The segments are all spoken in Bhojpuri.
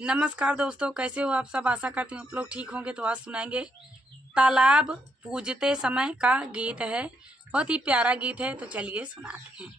नमस्कार दोस्तों, कैसे हो आप सब। आशा करती हूँ आप लोग ठीक होंगे। तो आज सुनाएंगे तालाब पूजते समय का गीत है। बहुत ही प्यारा गीत है, तो चलिए सुनाते हैं।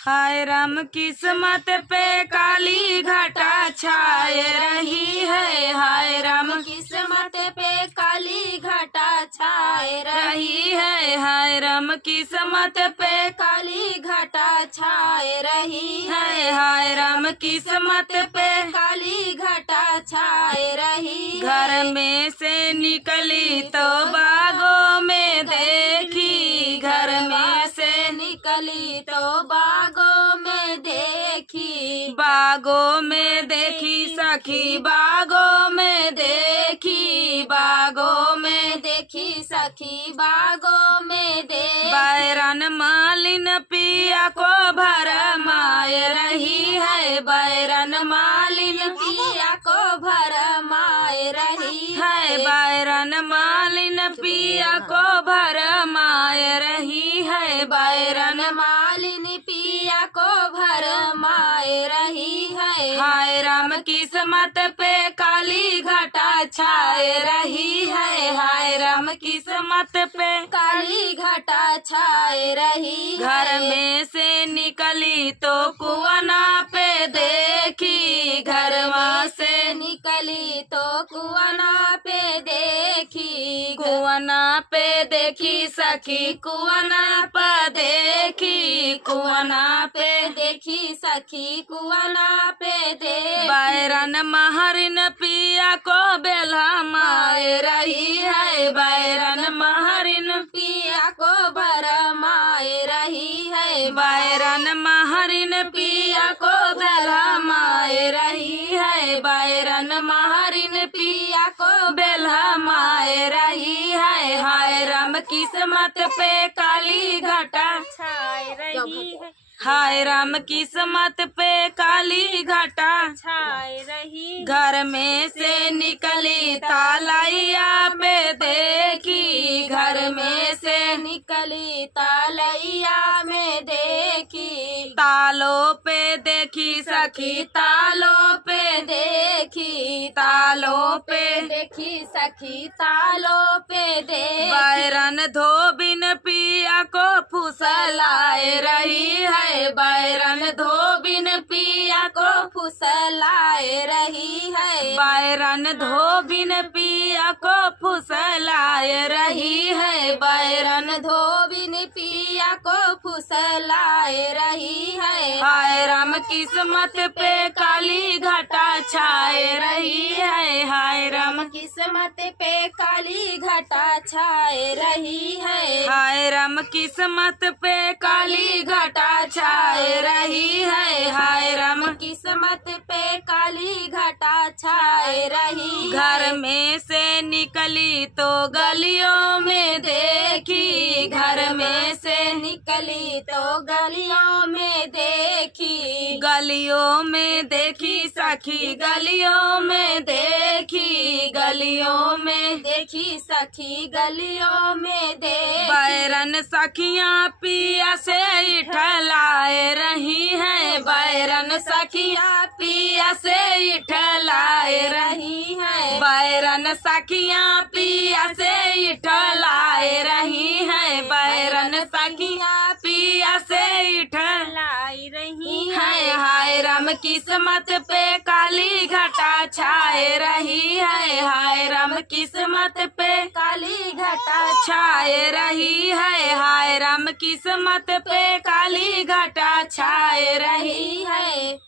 हाय राम किस्मत पे काली घटा छाए रही है। हाय राम किस्मत पे काली घटा छाए रही है। हाय राम किस्मत पे काली घटा छाए रही है। हाय राम किस्मत पे काली घटा छाए रही घर में से निकली तो बागों में देखी। घर में से निकली तो बागों में देखी। बागों में देखी सखी, बागों में देखी। बागों में देखी सखी बागों में देखी। बैरन मालिन पिया को भरमाए रही है। बैरन मालिन पिया को भरमाए रही है। बैरन मालिन पिया को भरमाए रही है। बैरन मालिन पिया को भरमाए रही है। हाय राम किस्मत पे काली घटा छाए रही है। हाय राम किस्मत पे काली घटा छाए रही। घर में से निकली तो कुआना पे देखी। घर में से निकली तो कुआना पे देखी। कुआना पे देखी सखी, कुआना पे देखी। कुआना पे देखी सखी कुआना पे देखी। बैरन महरिन पिया को बेला माए रही है। बैरन महरिन पिया को भरमाए रही है। बैरन महरिन पिया को बेला माए रही है। बैरन महरिन पिया को बेला माए रही है। हाय राम किस्मत पे काली घटा छाए रही है। हाय राम किस्मत पे काली घटा छाए रही। घर में से निकली तालैया पे देखी। घर में से निकली तालैया में देखी। तालों पे देखी सखी, तालों पे देखी। तालों पे देखी सखी तालों पे देखी। बैरन धोबिन पिया को फुसलाए रही है। बैरन धोबिन पिया को फुसलाए रही है। बैरन धोबिन पिया को फुसलाए रही है। बैरन धोबिन पिया को फुसलाए रही है। हाय राम किस्मत पे काली घटा छाए रही है। हाय राम किस्मत पे काली घटा छाए रही है। हाय राम किस्मत पे काली घटा छाए रही है। हाय राम किस्मत पे काली घटा छाए रही। घर में से निकली तो गलियों में देखी। घर में से निकली तो गलियों में देखी। गलियों में देखी सखी, गलियों में देखी। गलियों में देखी सखी गलियों में देखी। बैरन सखियाँ पिया से इठलाए रही है। बैरन सखियाँ पिया से इठलाए रही है। बैरन सखियाँ पिया से इठलाए रही है। बैरन सखियाँ पिया से इठलाई रही है। हाय राम किस्मत पे काली घटा छाए रही है। हाय राम किस्मत पे काली घटा छाए रही है। हाय राम किस्मत पे काली घटा छाए रही है।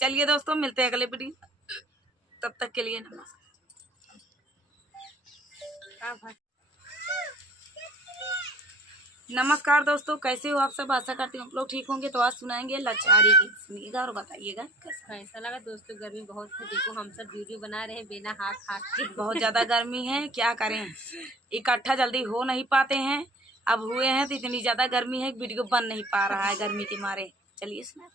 चलिए दोस्तों, मिलते हैं अगले वीडियो, तब तक के लिए नमस्कार। नमस्कार दोस्तों, कैसे हो आप सब। आशा करती हूँ आप लोग ठीक होंगे। तो आज सुनाएंगे लाचारी गीत, सुनिएगा और बताइएगा कैसा लगा। दोस्तों गर्मी बहुत है, देखो हम सब वीडियो बना रहे हैं बिना हाथ के। बहुत ज्यादा गर्मी है, क्या करें, इकट्ठा जल्दी हो नहीं पाते हैं। अब हुए हैं तो इतनी ज्यादा गर्मी है, वीडियो बन नहीं पा रहा है गर्मी के मारे। चलिए सुना।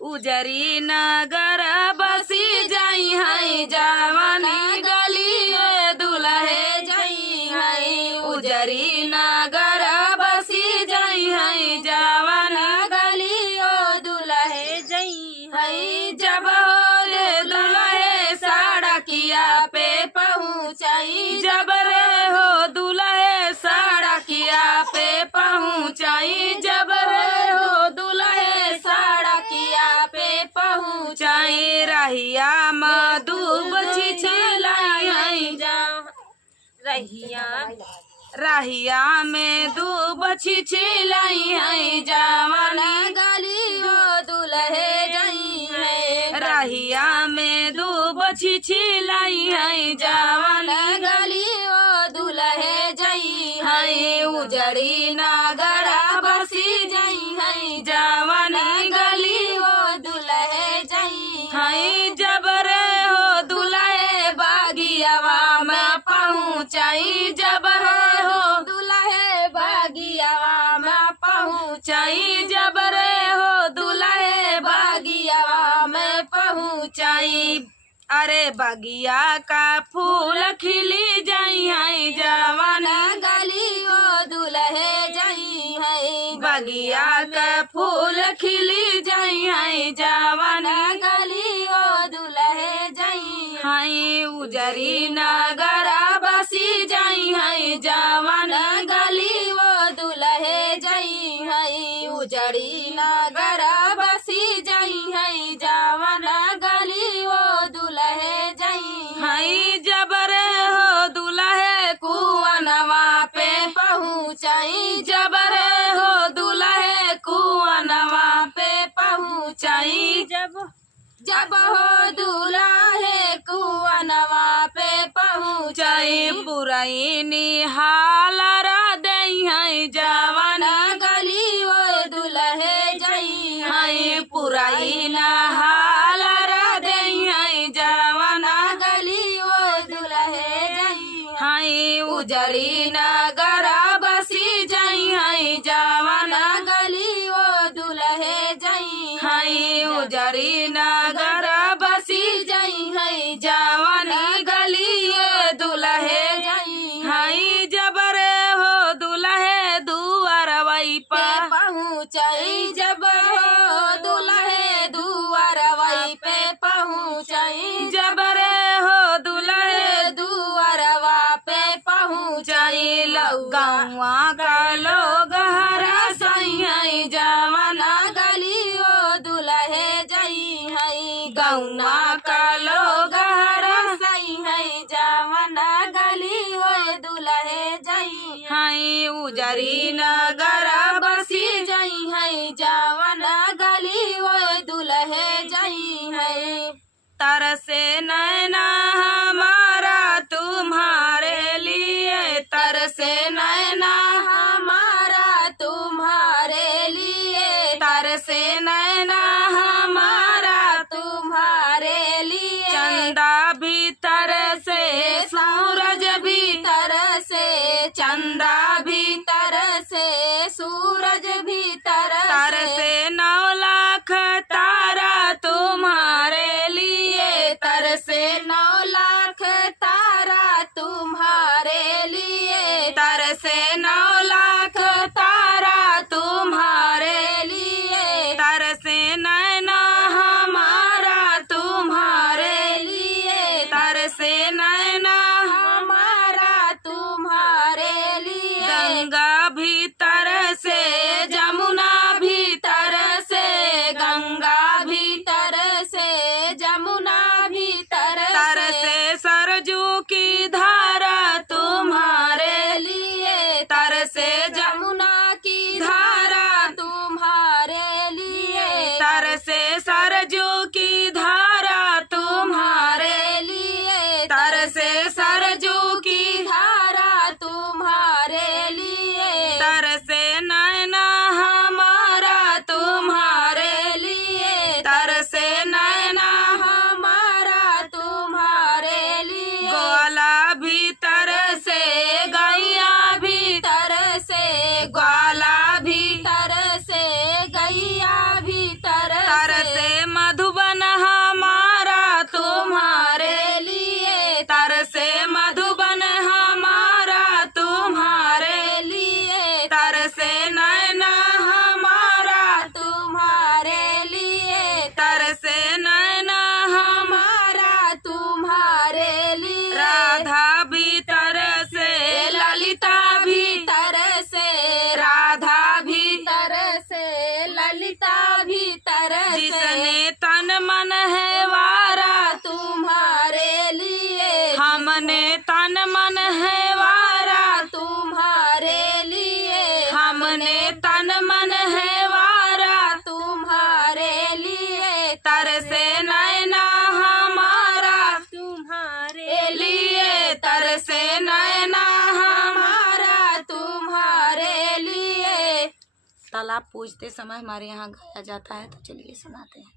उजरी नगर बसी जाई है, जवानी गली दुल्हे जाई है। उजरी नगर बसी जाई है, जवानी गली ओ दुल्हे जई है जब हो रे दुल्हे सड़किया पे पहुँचाई जब रे हो दुल्हे सड़किया पे पहुँचाई जब रे हो दुल्हे सड़किया पे पहुँचाई रहिया मधुब छिछलाई रहिया में दूब छिछलाई है जवन गली हो दुल्हे जई है रहिया में दूब छिछलाई है जवन गली हो दुल्हे जई है उजड़ी नागरा बसी जई है जवन गली हो दुल्हे जई है जब रे हो दुल्हे बागियावा में पहुँचाई जब रे हो दुल्हे बागियावा में पहुँचाई जब रे हो दुल्हे बागियावा में पहुँचाई अरे बगिया का फूल खिली जाई है जवन गली हो दुल्हे जई है बगिया का फूल खिली जाई है जवन गली हो दुल्हे जई है उजरी नगरा बसी जाई है जवन गली हो दुल्हे जई है उजड़ी नगरा बसी जई है जवन गली हो दुल्हे जई है जब रे हो दुल्हे कुआनवा पे पहुँचाई जब रे हो दुल्हे कुआनवा पे पहुँचाई जब हो दुल्हे कुआनवा पे पहुँचाई पहुँचाई पुरैनी हालरा दई है जवन गली हो दुल्हे जई है पुरैना हालरा दई है जवन गली हो दुल्हे जई है उजड़ी नगरा बसी जाई है जवन गली हो दुल्हे जई है उजड़ी नगरा बसी जई है जवन गली दुल्हे जई है जब रे हो दुल्हे दुआरवई पे पर पहुँचाई जब हो दुल्हे दुआरवई पे पहुँचाई जब रे हो दुल्हे दुआरवा पे पहुँचाई गौवा का लोग हरा सही है जवन गली हो दुल्हे जई है गौवा का लोग हरा सही है जवन गली हो दुल्हे जई है उजरी नगरा बसी जई है जवन गली हो दुल्हे जई है तरसे नैना हमारा तुम्हारे लिए तरसे नैना हमारा तुम्हारे लिए तरसे नैना हमारा तुम्हारे लिए चंदा भी तरसे सूरज भी तरसे चंदा भी तरसे सूरज भी तरसे 9 लाख तारा तुम्हारे लिए तरसे 9 लाख हमने तन मन है वारा, तुम्हारे लिए, हमने तन मन है वारा, तुम्हारे लिए, हमने तन मन है वारा, तुम्हारे लिए, तरसे नैना हमारा, तुम्हारे लिए तरसे नैना हमारा। तुम्हारे लिए। तालाब पूजते समय हमारे यहाँ गाया जाता है, तो चलिए सुनाते हैं।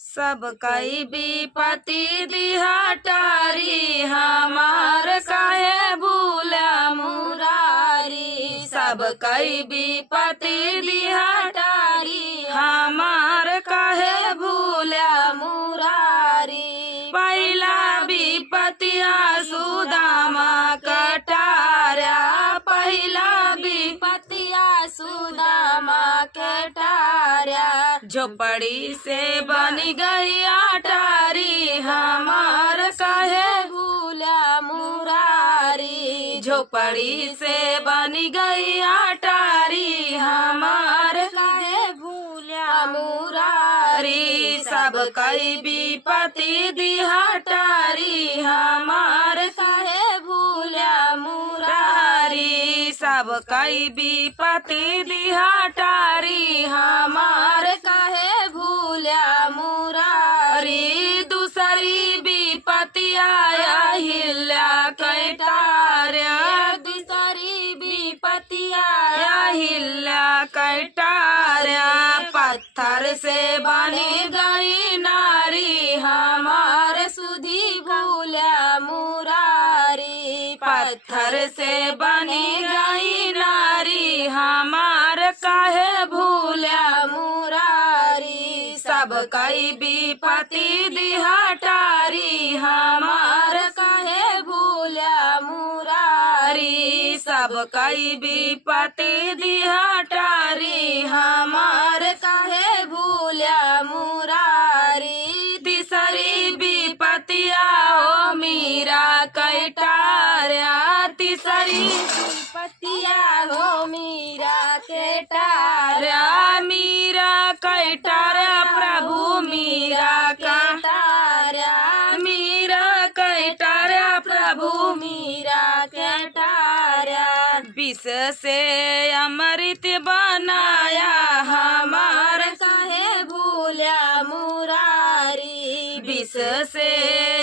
सब कई विपत्ति दिहा टारी, हमार काहे भूला मुरारी। सब कई विपत्ति दिहा टारी, हमार काहे भूला मुरारी। पहला विपत्तिया सुदामा कटारा, पहला विपत्तिया सुदामा कटारा। झोपड़ी से बनी गई अटारी, हमार काहे भूला मुरारी। झोपड़ी से बनी गई अटारी, हमार काहे भूला मुरारी। सब कई विपत्ति दिहाटारी, हमार काहे भूला मुरारी। सब कई विपत्ति दिहाटारी, हमार काहे भूला मुरारी। दूसरी विपत्ति आया हिला कैटार्या, दूसरी विपत्ति आया हिला कैटार्या। पत्थर से बनी गई नारी, हमार सुधी भूला मुरारी। पत्थर से बनी गई नारी, हमार काहे भूला मुरारी। सब कई विपत्ति दिहाटारी, हमार काहे भूला मुरारी। सब कई विपत्ति दिहाटारी, हमार काहे भूला मुरारी। तीसरी विपत्ति आओ मीरा कैटार्या, तीसरी विपत्तिया हो मीरा केटारा। मीरा कैटार्या प्रभु मीरा केटारा। मीरा कैटार्या प्रभु मीरा केटारा। विष से अमृत बनाया, हमार काहे भूला मुरारी। विष से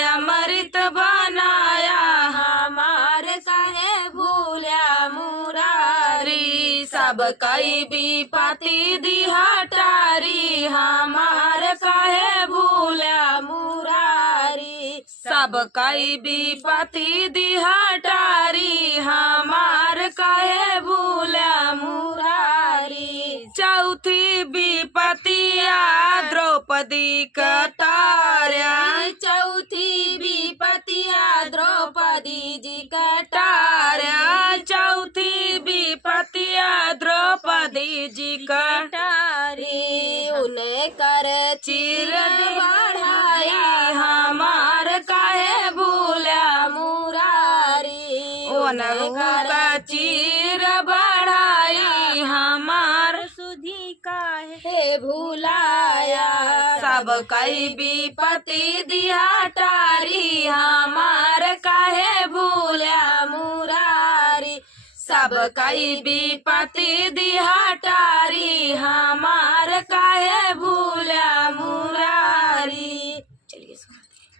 अमृत बनाया, हमार काहे भूला मुरारी। सब कई विपत्ति दिहाटारी, हमार काहे भूला मुरारी। सब कई विपत्ति दिहाटारी, हमार काहे भूला मुरारी। चौथी विपत्तिया द्रौपदी कटार्या, चौथी विपत्तिया द्रौपदी जी कटार्या। कटार्या। चौथी विपत्तिया द्रौपदी जी कटारी। उन्हें कर चिर बढ़ाया, हमार काहे भूला मुरारी। उन्हें का चीर बढ़ाई, हमार सुधी काहे भूलाया। सब कई विपत्ति दिहाटारी, हमार काहे भूला मुरारी। सब कई विपत्ति दिहाटारी, हमार काहे भूला मुरारी। चलिए सुनाते हैं।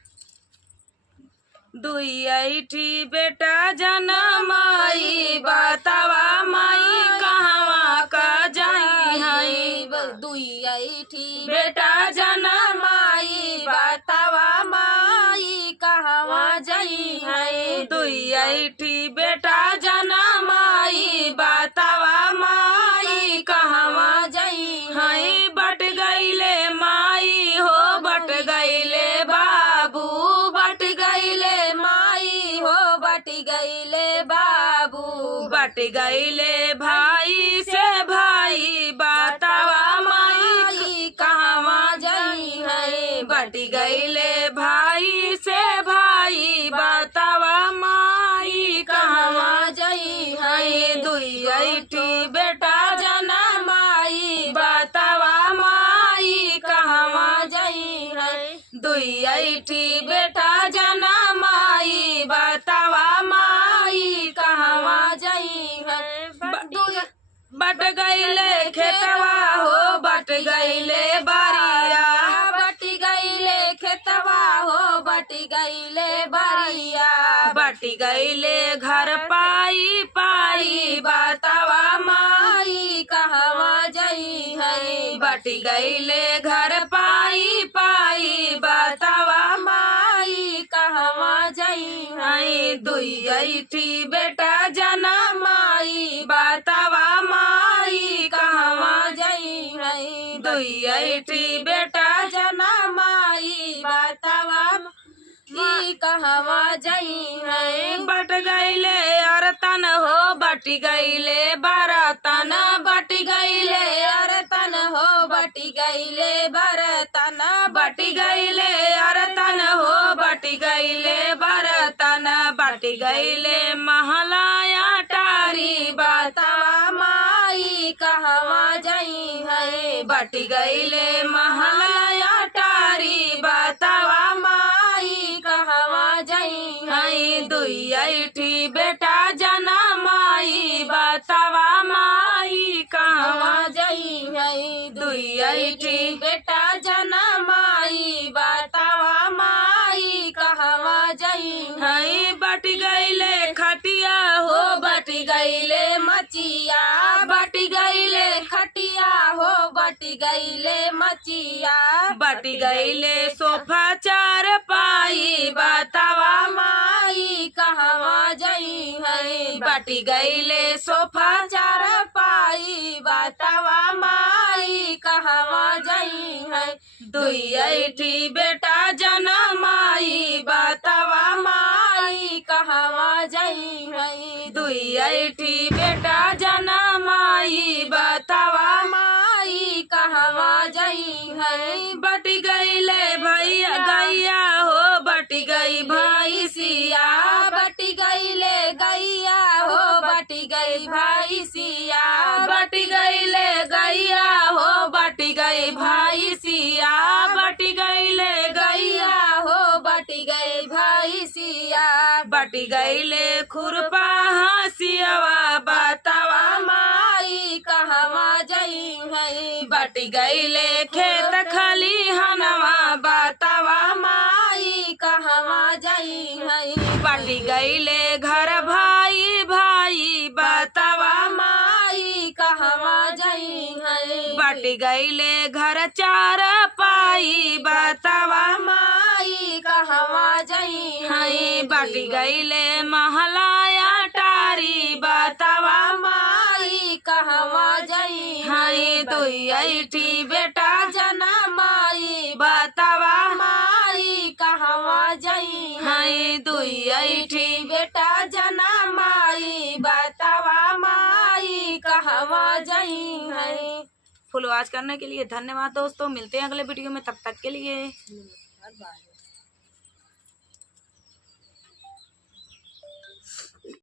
दुई ऐठी बेटा जनमाई, बतावा माई कहवा का जाई हई। दुई ऐठी बेटा जनमाई, बतावा माई कहवा जाई है। दुई ऐठी बेटा जनमाई, बतावा माई कहवा जाई हई। बट गईले माई हो, बट गईले बाबू, बट गईले माई हो, बट गईले बाबू। बट गईले भाई से भाई, बतावा माई कहवा जाई है। बट गईले भाई से भाई, बतावा माई कहवा जाई हई। दुई ऐठी बेटा जनमाई, बतावा माई दुई ऐठी बेटा जना माई बतावा माई कहवा जाई है बट गईले खेतवा हो बट गईले बारिया बटी गईले खेतवा हो बटी गईले बारिया बटी गईले घर पाई पाई बतावा माई कहवा जाई है बटी गईले घर पाई पाई बतावा माई कहवा जाई है दुई ऐठी बेटा जना माई बतावा माई कहवा जाई है दुई ऐठी बेटा जना माई बतावा माई कहवा जाई है बट गईले अरतन हो बटी गईले बरतन बटी गईले अरतन हो बटी गईले बरतन बटी गईले अरतन हो बटी गईले बरतन बटी गईले महलाया टारी बतावा माई कहवा जाई है बटी गईले महलाया टारी बतावा माई कहवा जाई है दुई ऐठी बेटा जना माई बतावा माई कहवा कहवा जाई है दुई ऐठी बेटा जना माई बतावा माई कहवा जाई बट गईले खटिया हो बटी गईले मचिया बटी गईले खटिया हो बटी गईले मचिया बटी गईले सोफा चार पाई बतावा माई कहवा जाई है बटी गईले सोफा चार पाई बतावा माई कहवा जाई है दुई ऐठी बेटा जना माई बतावा माई कहवा जाई है दुई ऐठी बेटा जना माई बतावा माई कहवा जाई है बटी गईले भैया गैया हो बटी गई भाई सिया बटी गईले गैया हो बटी गई भाई सिया बटी गईले गैया हो बटी गई भाई सिया बटी गईले गैया हो बटी गई भाई सिया बटी गईले खुरपा हसियावा बतावा माई कहवा जाई है बटी गईले खेत खाली हनवा बतावा माई कहवा जाई है बटी गईले घर भाई भाई बतावा माई कहवा जाई है बटी गईले घर चार पाई बतावा माई कहवा जाई है बटी गईले महलाया टारी बतावा माई कहवा जाई दुई ऐठी बेटा जना माई बतावा माई कहवा जाई दुई ऐठी बेटा जना माई बतावा माई कहवा जाई है। फुल वॉच करने के लिए धन्यवाद दोस्तों, मिलते हैं अगले वीडियो में, तब तक के लिए।